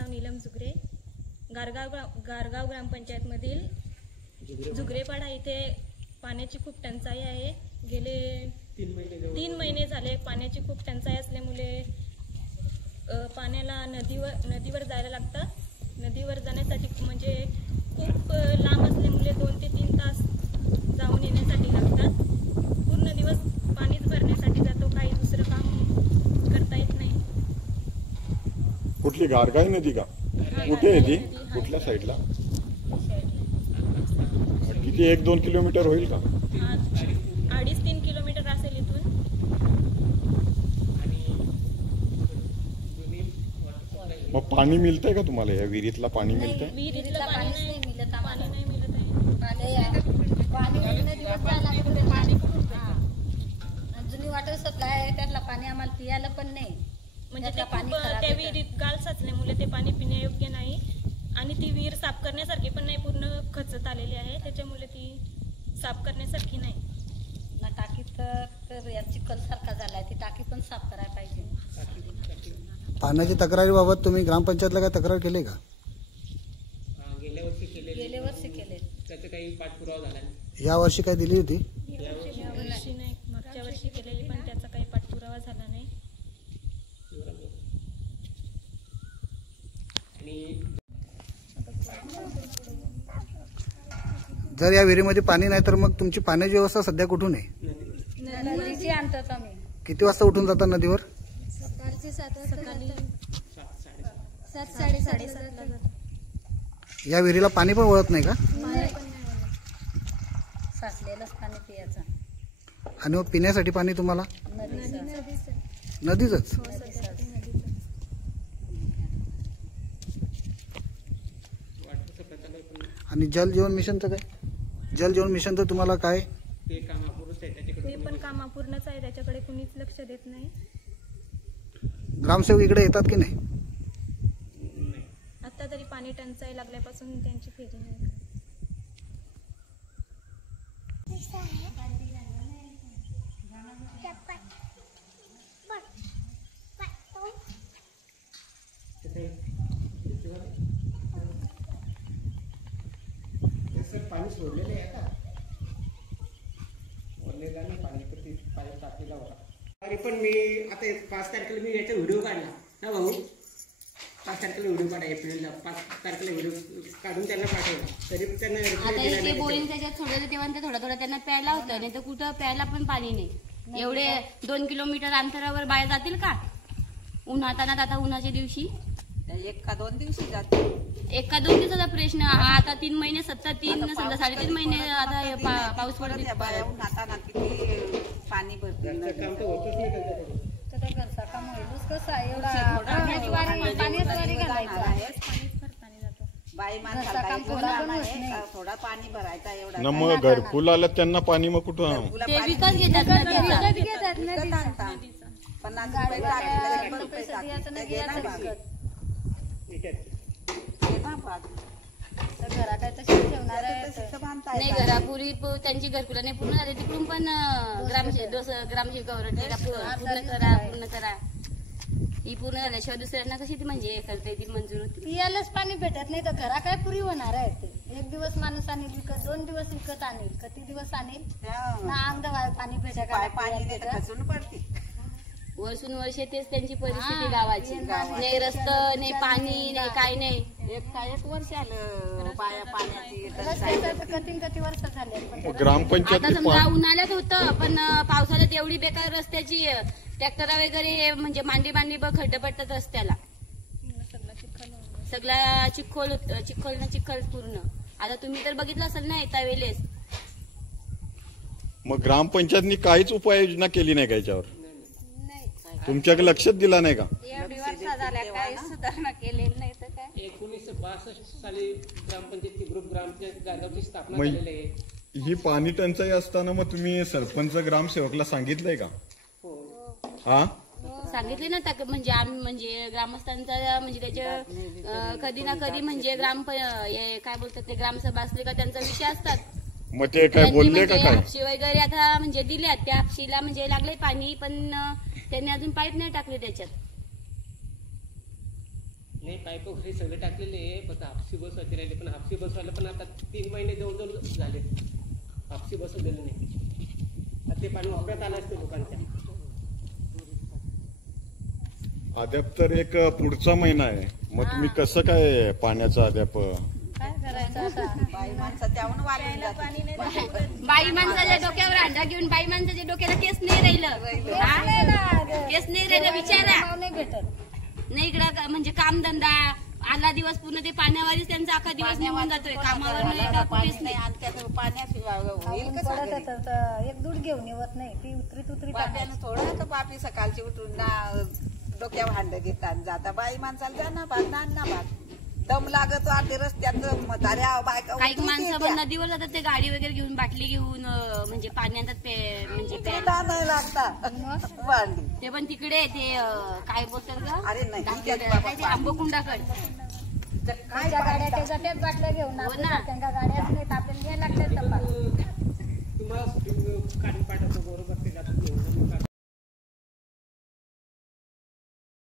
नाव नीलम जुगरे. गारगाव ग्रामपंचायतमधील जुगरेपाडा इथे पाण्याची खूप टंचाई आहे. गेले 3 महिने झाले पाण्याची खूप टंचाई असल्यामुळे पाण्याला नदीवर जायला लागतं. नदीवर जाण्यासाठी म्हणजे खूप लांब असल्यामुळे 2 ते 3 तास जाऊन येण्यासाठी लागतात. पूर्ण दिवस पाणीच भरण्यासाठी जातो, काही दुसरं काम करता येत नाही. कुठली गारगाव नदी का? कुठे आहे ती? कुठल्या साईडला? किती 1-2 किलोमीटर होईल का? 2.5-3 किलोमीटर असेल इथून. मग पाणी मिळतंय का तुम्हाला? या विहिरीतला पाणी मिळतंय? विहिरीतलं पाणी नाही मिळत आहे. जुनी वॉटर सप्लाय आहे, त्यातला पाणी आम्हाला पियाला पण नाही. म्हणजे त्या विहिरीत गाळ साचल्यामुळे ते पाणी पिण्यायोग्य नाही आणि ती विहीर साफ करण्यासारखी पण नाही, पूर्ण खचत आलेली आहे. त्याच्यामुळे ती साफ करण्यासारखी नाही. टाकीत तर या चिखल सारखा झालाय, ती टाकी पण साफ करायला पाहिजे. पाण्याची तक्रारीबाबत तुम्ही ग्रामपंचायतला काय तक्रार केली का? गेल्या वर्षी केले. त्याचा काही पाठपुरावा झाला नाही. या वर्षी काय दिली होती? यावर्षी नाही, मागच्या वर्षी केलेली पण त्याचा काही पाठपुरावा झाला नाही. जर या विहिरीमध्ये पाणी नाही तर मग तुमची पाण्याची व्यवस्था सध्या कुठून आहे? नदीची आणतात आम्ही. किती वाजता उठून जाता नदीवर? सकाळी 7:30 या विहिरीला पाणी पण वळत नाही का? साचलेलंच पाणी पियाचं. आणि मग पिण्यासाठी पाणी तुम्हाला नदीच? आणि जल जीवन मिशनचं काय? जल जीवन मिशनचं तुम्हाला काय? ते काम अपूर्णच आहे, त्याच्याकडे ते पण काम अपूर्णच आहे, त्याच्याकडे कुणीच लक्ष देत नाही. ग्रामसेवक इकडे येतात की नाही? आता तरी पाणी टंचाई लागल्यापासून त्यांची फेरी नाही. पाणी सोडलेलं आहे का? ओरलेला नाही पाणी, तर ती पाईप टाकलेला होता. तरी पण मी आता 5 तारखेला मी याचा व्हिडिओ काढला ना भाऊ. 5 तारखेला व्हिडिओ काढा, एप्रिलला 5 तारखेला व्हिडिओ काढून त्यांना पाठवला. तरी त्यांना आता ते बोरिंग त्याच्यात सोडलं तेव्हा ते थोडं त्यांना प्यायला होतं, नाही तर कुठं प्यायला पण पाणी नाही. एवढे 2 किलोमीटर अंतरावर बाहेर जातील का उन्हातानात? आता उन्हाच्या दिवशी 1 का 2 दिवशी जाते. 1 का 2 दिवसाचा प्रश्न. आता 3 महिने, सतत 3 समजा 3.5 महिने आता पाऊस पडत. उन्हातानात किती पाणी भरते. काम तर होतच नाही त्यांच्याकडून. घरचा काम होईलच कसं आहे, एवढा पाण्याची वारी घालायचं. बाई माणसाला काम थोडा पाणी भरायचा एवढा. ना मग घरकुल आलं त्यांना पाणी मग कुठं? ते विकत घेतात ना. 50 रुपये नाही. घरापूर्वी त्यांची घरकुलाने पूर्ण झाले, तिकडून पण ग्रामसेवकावर पूर्ण करा. ही पूर्ण झाल्याशिवाय दुसऱ्यांना कशी ती म्हणजे करता ती मंजूर होती? पियालाच पाणी भेटत नाही तर घरा काय पुरी होणार आहे ते? 1 दिवस माणूस आणेल विकत, 2 दिवस विकत आणेल, किती दिवस आणेल ना? अंग पाणी भेटत पाणी वर्षून वर्ष तेच त्यांची परिस्थिती गावाची. नाही रस्तं, नाही पाणी, नाही काय नाही. 1 वर्ष आलं पाण्याची. किती वर्ष झाले? ग्रामपंचायत आता समजा उन्हाळ्यात होतं, पण पावसाळ्यात एवढी बेकार रस्त्याची ट्रॅक्टर वगैरे म्हणजे मांडी खड्डे पडतात रस्त्याला. सगळा चिखल पूर्ण. आता तुम्ही तर बघितलं असेल ना येता वेळेस. मग ग्रामपंचायतनी काहीच उपाययोजना केली नाही का याच्यावर? तुमच्याकडे लक्षात दिला नाही का? एवढी वर्ष झाल्या काही सुधारणा केलेली नाही तर काय. 1962 साली ग्रामपंचायत ग्रुप ग्रामपंचायत गारगावची स्थापना झालेली आहे. ही पाणी टंचाई असताना मग तुम्ही सरपंच ग्रामसेवकला सांगितलंय का? हा सांगितले ना. म्हणजे आम्ही म्हणजे ग्रामस्थांचा म्हणजे त्याच्या कधी ना कधी म्हणजे काय बोलतात ते ग्रामसभा असली का त्यांचा विषय असतात. मग ते काय बोलले का? काय हापशी वगैरे आता म्हणजे दिल्यात, त्या हापशीला म्हणजे लागले पाणी, पण त्यांनी अजून पाईप नाही टाकले त्याच्यात. नाही पाईप वगैरे सगळे टाकलेले आहे, फक्त हापसी बसवायचे राहिले. पण हापसी बसवायला पण आता 3 महिने जवळजवळ झाले, हापसी बसवलेलं नाही. आता ते पाणी वापरात आलं असते लोकांच्या. अद्याप तर एक पुढचा महिना आहे, मग तुम्ही कसं काय पाण्याचा अद्याप काय करायचं आता? बाई माणसाच्या डोक्यावर अंडा घेऊन बाई माणसाच्या डोक्याला केस नाही राहिलं, केस नाही राहिलं. विचारा नाही भेटत. नाही इकडं म्हणजे कामधंदा आला दिवस पूर्ण ते पाण्यावरच त्यांचा अख्खा दिवस निघून जातोय. कामावर नाही का कुठेच नाही. ऊन पडत होतं तर एक दूध घेऊन येवत नाही, ती उतरी टाकायची. थोडं तर बापी सकाळची उठून ना डोक्यावर हांड घेतात जाता. बाई माणसाला जा ना भाग ना भाग दम लागत वाटते रस्त्यात म्हाताऱ्या बायका काही माणसं पण नदीवर जातात ते गाडी वगैरे घेऊन बाटली घेऊन म्हणजे पाण्यात म्हणजे नाही लागतात वाढली. ते पण तिकडे ते काय बोलतात का अरे नाही काय ते आंबकुंडाकड त्याच्या गाड्या त्याच्या बाटल्या घेऊन हो ना. त्यांना गाड्याच नाही, आपल्याला घ्यायला लागतात.